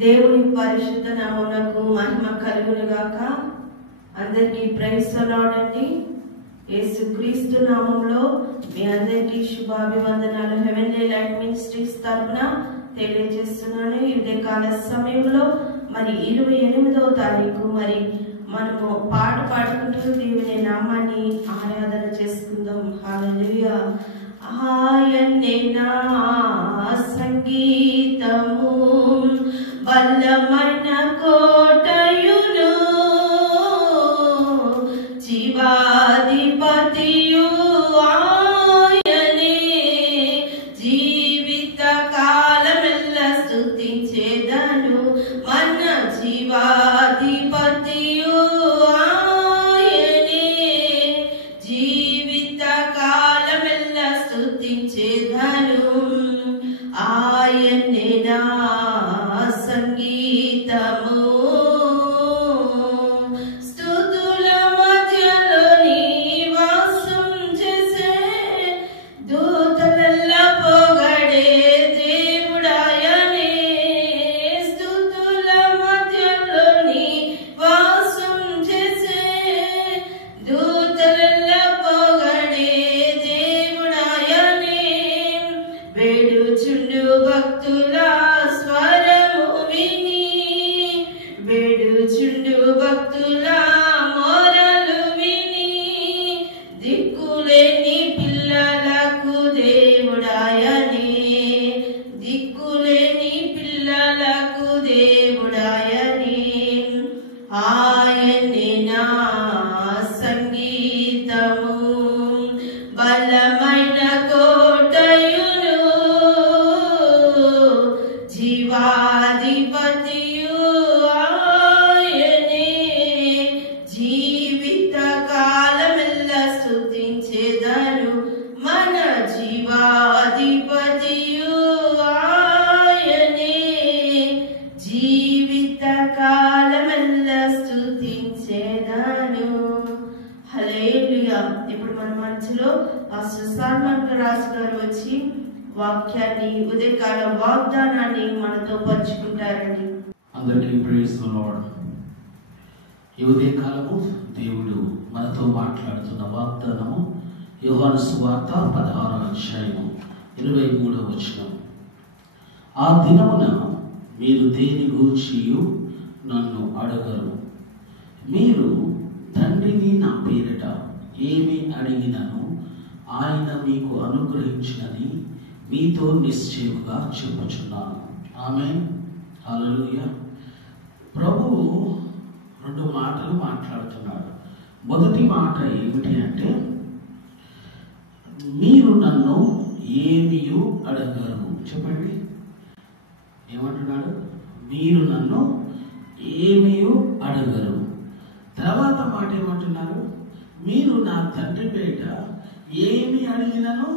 దేవుని పరిశుద్ధ నామమునకు మహిమ కలుగును గాక. అందరికీ ప్రైజ్ ది లార్డ్ అండి. యేసుక్రీస్తు నామములో మీ అందరికీ శుభాభివందనాలు హెవెన్లీ లైట్ మినిస్ట్రీస్ తరపున తెలియజేస్తున్నాను. ఇదే కాల సమయంలో మరి 28వ తారీఖు మరి మనము పాట పాడుకుంటూ దేవుని నామాన్ని ఆరాధన చేసుకుందాం. హల్లెలూయా. ఆయనే నా సంగీతము బలమైన కోటయును జీవాధిపతియు ఆయనే జీవిత కాలమెల్ల స్తుతించేదను మన జీవాధిపతియు ఆయనే జీవిత కాలమెల్ల స్తుతించేదను ఆయనే నా సంగీతము స్తుతుల మధ్యలో నివాసం చేసే దూతలెల్లా పొగడే దేవుడాయనే స్తుతుల మధ్యలో నివాసం చేసే దూతలెల్లా పొగడే దేవుడాయనే వేడుచుండు భక్తుల స్వరము విని వేడుచుండు భక్తుల మొరలు విని దిక్కులేని పిల్లలకు దేవుడాయనే దిక్కులేని పిల్లలకు దేవుడాయనే ఆయనే నా సంగీతము బలమైన కోటయును జీవాధిపతియు ఆయనే జీవిత కాలమెల్ల స్తుతించేదను మన జీవాధిపతియు ఆయనే జీవిత కాలమెల్ల స్తుతించేదను. హల్లెలూయా. ఇప్పుడు మన మధ్యలో పాస్టర్ సల్మాన్ రాజు గారు వచ్చి వాక్యాన్ని ఉదయకాల వాగ్దానాన్ని మనతో పంచుకుంటారండి. అందరికీ ప్రైజ్ ది లార్డ్. ఈ ఉదయకాలము దేవుడు మనతో మాట్లాడుతున్న వాగ్దానము యోహాను సువార్త 16వ అధ్యాయము 23వ వచనం. ఆ దినమున మీరు దేని గూర్చియు నన్ను అడగరు. మీరు తండ్రిని నా పేరిట ఏమి అడిగినను ఆయన మీకు అనుగ్రహించినది మీతో నిశ్చయముగా చెప్పుచున్నాను. ఆమేన్. హల్లెలూయా. ప్రభువు 2 మాటలు మాట్లాడుతున్నాడు. మొదటి మాట ఏమిటి అంటే మీరు నన్ను ఏమియు అడగరు. చెప్పండి, ఏమంటున్నాడు? మీరు నన్ను ఏమియు అడగరు. తర్వాత మాట ఏమంటున్నారు? మీరు నా తండ్రి పేట ఏమి అడిగినను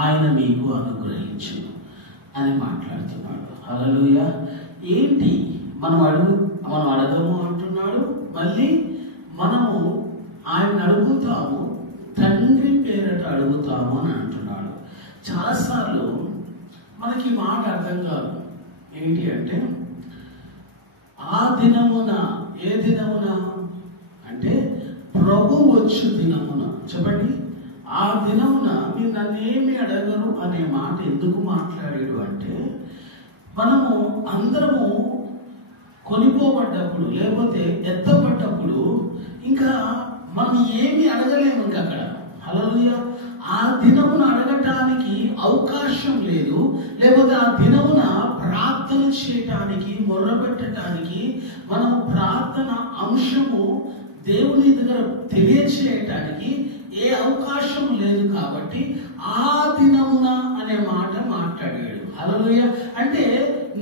ఆయన మీకు అనుగ్రహించును అని మాట్లాడుతున్నాడు. హల్లెలూయా. ఏంటి మనం అడగము అంటున్నాడు. మళ్ళీ మనము ఆయన అడుగుతాము, తండ్రి పేరట అడుగుతాము అని అంటున్నాడు. చాలాసార్లు మనకి మాట అర్థం కాదు. ఏంటి అంటే ఆ దినమున, ఏ దినమున అంటే ప్రభు వచ్చు దినమున. చెప్పండి, ఆ దినమున మీరు నన్ను ఏమి అడగరు అనే మాట ఎందుకు మాట్లాడాడు అంటే మనము అందరము కొనిపోబడ్డప్పుడు లేకపోతే ఎత్తపడ్డప్పుడు ఇంకా మనం ఏమి అడగలేము. ఇంకా అక్కడ హల్లెలూయా. ఆ దినమున అడగటానికి అవకాశం లేదు. లేకపోతే ఆ దినమున ప్రార్థన చేయటానికి, మొర్రపెట్టడానికి, మనం ప్రార్థన అంశము దేవుని దగ్గర తెలియచేయటానికి ఏ అవకాశం లేదు. కాబట్టి ఆ దినమున అనే మాట మాట్లాడాడు. హల్లెలూయా. అంటే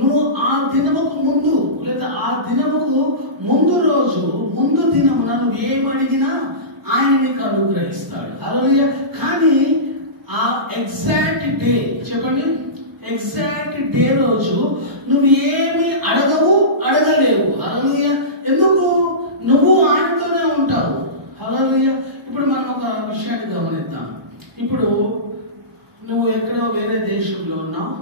నువ్వు ఆ దినముకు ముందు లేదా ఆ దినముకు ముందు రోజు, ముందు దినమున నువ్వు ఏమడిగినా ఆయన నీకు అనుగ్రహిస్తాడు. హల్లెలూయా. కానీ ఆ ఎగ్జాక్ట్ డే, చెప్పండి, ఎగ్జాక్ట్ డే రోజు నువ్వు ఏమి అడగవు, అడగలేవు. హల్లెలూయా. ఎందుకు? నువ్వు ఆయనతోనే ఉంటావు. హల్లెలూయా. ఇప్పుడు మనం ఒక విషయాన్ని గమనిద్దాం. ఇప్పుడు నువ్వు ఎక్కడో వేరే దేశంలో ఉన్నావు,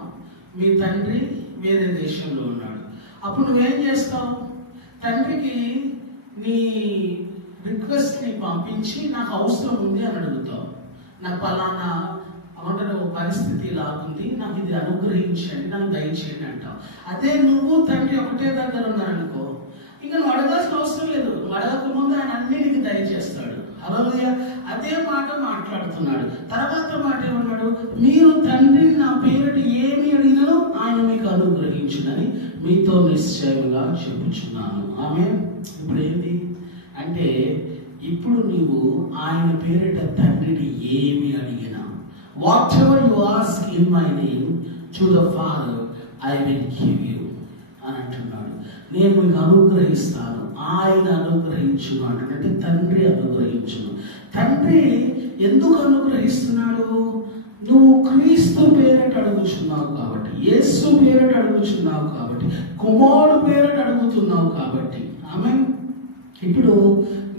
మీ తండ్రి వేరే దేశంలో ఉన్నాడు. అప్పుడు నువ్వేం చేస్తావు? తండ్రికి నీ రిక్వెస్ట్ని పంపించి నాకు అవసరం ఉంది అని అడుగుతావు. నాకు పలానా పరిస్థితి లాగుంది, నాకు ఇది అనుగ్రహించండి, నాకు దయచేయండి అంటావు. అదే నువ్వు తండ్రి ఒకటే దగ్గర ఉన్నారనుకో, ఇంకా నువ్వు అడగాల్సిన అవసరం లేదు. నువ్వు అడగక ముందు ఆయన అన్ని నీకు దయచేస్తాడు. హల్లెలూయా. అదే మాట మాట్లాడుతున్నాడు. తర్వాత మాట ఏమన్నాడు? మీరు తండ్రిని నా పేరిట ఏమి అడిగినో ఆయన మీకు అనుగ్రహించునని మీతో నిశ్చయంగా చెప్పుచున్నాను. ఆమేన్. ఇప్పుడు ఏంటి అంటే, ఇప్పుడు నీవు ఆయన పేరిట తండ్రిని ఏమి అడిగినా, whatever you ask in my name to the Father, I will give you అని అంటున్నాడు. నేను మీకు అనుగ్రహిస్తాను, ఆయన అనుగ్రహించును అంటే తండ్రి అనుగ్రహించును. తండ్రి ఎందుకు అనుగ్రహిస్తున్నాడు? నువ్వు క్రీస్తు పేరిట అడుగుచున్నావు కాబట్టి, యేసు పేరిట అడుగుచున్నావు కాబట్టి, కుమారుడు పేరిట అడుగుతున్నావు కాబట్టి. ఆమేన్. ఇప్పుడు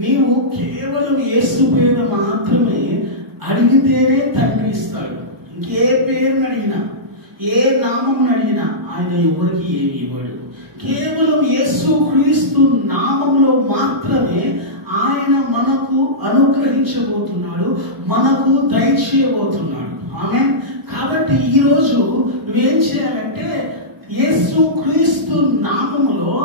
నీవు కేవలం యేసు పేరు మాత్రమే అడిగితేనే తండ్రి ఇస్తాడు. ఇంకే పేరుని అడిగినా, ఏ నామం అడిగినా ఆయన ఎవరికి ఏమి ఇవ్వడు. కేవలం యేసు క్రీస్తు నామంలో మాత్రమే ఆయన మనకు అనుగ్రహించబోతున్నాడు, మనకు దయచేయబోతున్నాడు. ఆమేన్. కాబట్టి ఈరోజు నువ్వేం చేయాలంటే, యేసు క్రీస్తు నామములో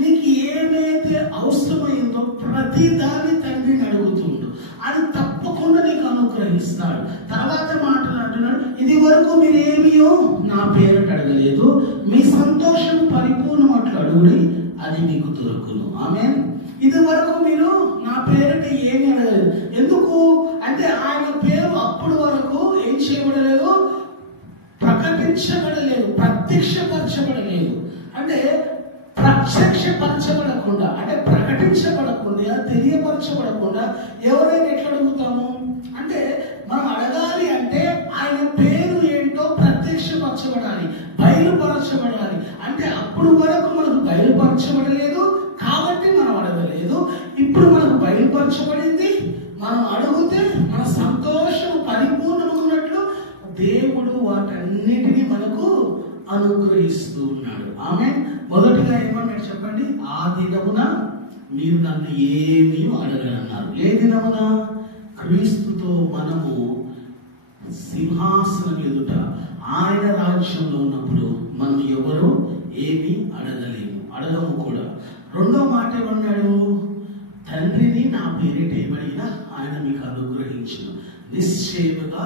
నీకు ఏమైతే అవసరమైందో ప్రతి దాన్ని తండ్రిని అడుగుతుండు. అది తప్పకుండా నీకు అనుగ్రహిస్తాడు. తర్వాత మాటలు అంటున్నాడు, ఇది వరకు మీరేమియో నా పేరిట అడగలేదు, మీ సంతోషం పరిపూర్ణమట్లు అడుగుడి, అది మీకు దొరుకును. ఆమేన్. ఇది వరకు మీరు నా పేరిట ఏమి అడగలేదు. ఎందుకు అంటే ఆయన పేరు అప్పుడు వరకు ఏం చేయబడలేదు, ప్రకటించబడలేదు, ప్రత్యక్షపరచబడలేదు. అంటే ప్రత్యక్షపరచబడకుండా, అంటే ప్రకటించబడకుండా, తెలియపరచబడకుండా ఎవరైనా ఎట్లా అడుగుతాము అంటే, మనం అడగాలి అంటే ఆయన పేరు ఏంటో ప్రత్యక్షపరచబడాలి, బయలుపరచబడాలి. అంటే అప్పుడు వరకు మనకు బయలుపరచబడలేదు కాబట్టి మనం అడగలేదు. ఇప్పుడు మనకు బయలుపరచబడింది, మనం అడిగితే మన సంతోషం పరిపూర్ణమన్నట్లు దేవుడు వాటన్నిటినీ మనకు అనుగ్రహిస్తూ ఉన్నాడు. ఆమేన్. మొదటిగా ఏమన్నాడు చెప్పండి? ఆ దినమున మీరు నన్ను ఏమీ అడగలన్నారు. ఏ దినమున? క్రీస్తుతో మనము సింహాసనం ఎదుట ఆయన రాజ్యంలో ఉన్నప్పుడు మనం ఎవరు ఏమీ అడగలేము, అడగము కూడా. రెండో మాట ఏమన్నాడు? తండ్రిని నా పేరిట ఏమడిగినా ఆయన మీకు అనుగ్రహించును, నిశ్చయముగా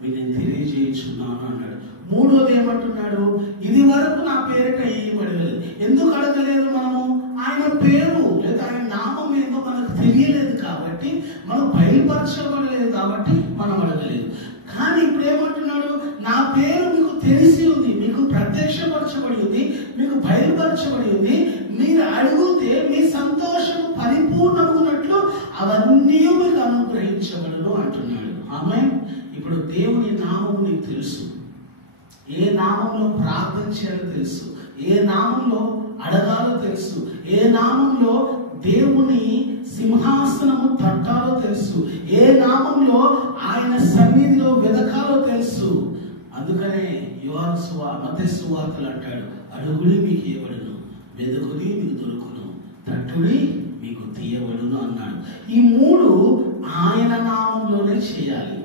నేను తెలియజేయుచున్నాను అన్నాడు. మూడోది ఏమంటున్నాడు? ఇది వరకు నా పేరిట ఏమి అడగలేదు. ఎందుకు అడగలేదు? మనము ఆయన పేరు లేదా ఆయన నామం ఏందో మనకు తెలియలేదు కాబట్టి, మనం బయలుపరచబడలేదు కాబట్టి మనం అడగలేదు. కానీ ఇప్పుడు ఏమంటున్నాడు? నా పేరు మీకు తెలిసి ఉంది, మీకు ప్రత్యక్షపరచబడి ఉంది, మీకు బయలుపరచబడి ఉంది. మీరు అడిగితే మీ సంతోషం పరిపూర్ణమున్నట్లు అవన్నీ మీకు అనుగ్రహించబడను అంటున్నాడు. ఆమేన్. ఇప్పుడు దేవుని నామము నీకు తెలుసు, ఏ నామంలో ప్రార్థన చేయాలో తెలుసు, ఏ నామంలో అడగాలో తెలుసు, ఏ నామంలో దేవుని సింహాసనము తట్టాలో తెలుసు, ఏ నామంలో ఆయన సన్నిధిలో వెదకాలో తెలుసు. అందుకనే మత్తయి సువార్తలు అంటాడు, అడుగుడి మీకు ఇవ్వబడును, వెదుకుడి మీకు దొరుకును, తట్టుడి మీకు తీయబడును అన్నాడు. ఈ మూడు ఆయన నామంలోనే చేయాలి.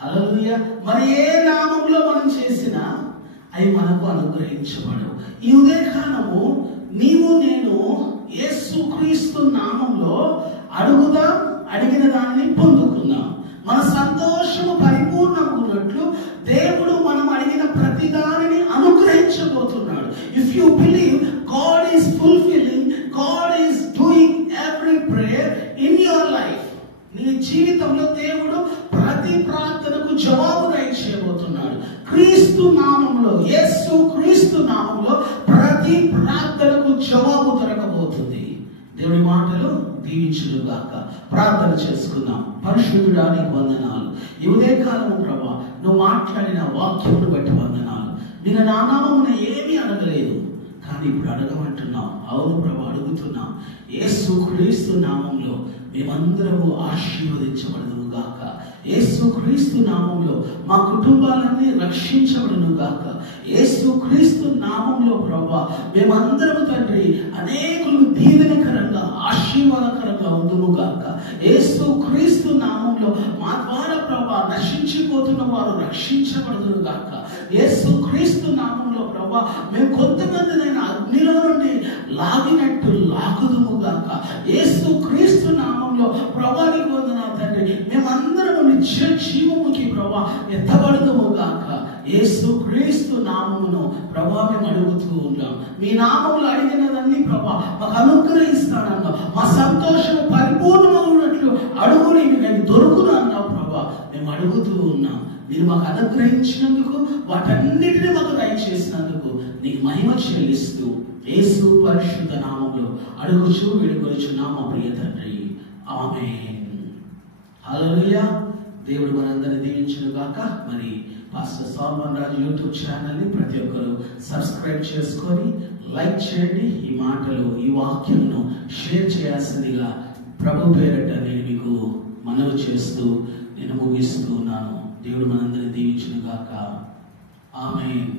హల్లెలూయా. మరి ఏ నామంలో మనం చేసినా అవి మనకు అనుగ్రహించబడవు. ఈ ఉదయకాలము నీవు నేను యేసుక్రీస్తు నామంలో అడుగుదాం, అడిగిన దాన్ని పొందుకుందాం. మన సంతోషము పరిపూర్ణమన్నట్లు దేవుడు మనం అడిగిన ప్రతి దానిని అనుగ్రహించబోతున్నాడు. If you believe God is fulfilling, God is doing every prayer in your life. నీ జీవితంలో దేవుడు ప్రతి ప్రార్థనకు జవాబు దయచేయబోతున్నాడు. క్రీస్తు నామంలో, యేసు క్రీస్తు నామంలో ప్రతి ప్రార్థనకు జవాబు దొరకబోతుంది. దేవుడి మాటలు దీవించును గాక. ప్రార్థన చేసుకుందాం. పరిశుద్ధుడా నీకు వందనాలు. ఈ ఉదయకాలము ప్రభా, నువ్వు మాట్లాడిన వాక్యమును బట్టి వందనాలు. నేను నా నామమున ఏమీ అడగలేదు, కానీ ఇప్పుడు అడగమంటున్నాం. అవును ప్రభు, అడుగుతున్నాం. యేసుక్రీస్తు నామంలో మేమందరము ఆశీర్వదించబడదుము గాక. యేసుక్రీస్తు నామంలో మా కుటుంబాలన్నీ రక్షించబడును గాక. యేసుక్రీస్తు నామంలో ప్రభు మేమందరము తండ్రి అనేకులు దీవెనకరంగా ఆశీర్వాదకరంగా ఉందుము గాక. యేసుక్రీస్తు నామంలో మా ద్వారా ప్రభు నశించిపోతున్న వారు రక్షించబడుదురు గాక. యేసుక్రీస్తు నామంలో ప్రభు మేము కొంతమందినైనా అగ్నిలో నుండి లాగినట్టు లాగుదుము గాక. యేసుక్రీస్తు నామంలో ప్రభానికి వందనాలు తండ్రి. మేమందరము నిత్య జీవముకి ప్రభా ఎత్తబడుదుము గాక. యేసుక్రీస్తు నామమును ప్రభా మేము అడుగుతూ ఉన్నాం. మీ నామములు అడిగినదన్నీ ప్రభా మాకు అనుగ్రహిస్తానన్నా. మా సంతోషము పరిపూర్ణమవునట్లు అడుగుని మీకు దొరుకును అన్నావు ప్రభా. మేము అడుగుతూ ఉన్నాం. మీరు మాకు అనుగ్రహించినందుకు, వాటన్నిటిని మాకు దయచేసినందుకు నీకు మహిమ చెల్లిస్తూ యేసు పరిశుద్ధ నామంలో అడుగుచూ వేడుకొనుచున్నాం మా ప్రియ తండ్రి. ఆమేన్. హల్లెలూయా. దేవుడు మనందరిని దీవించును గాక. మరి పాస్టర్ సాల్మన్ రాజు యూట్యూబ్ ఛానల్ని ప్రతి ఒక్కరు సబ్స్క్రైబ్ చేసుకొని లైక్ చేయండి. ఈ మాటలు, ఈ వాక్యమును షేర్ చేయాల్సిందిగా ప్రభు పేరట నేను మీకు మనవి చేస్తూ నేను ముగిస్తూ ఉన్నాను. దేవుడు మనందరిని దీవించును గాక. ఆమేన్.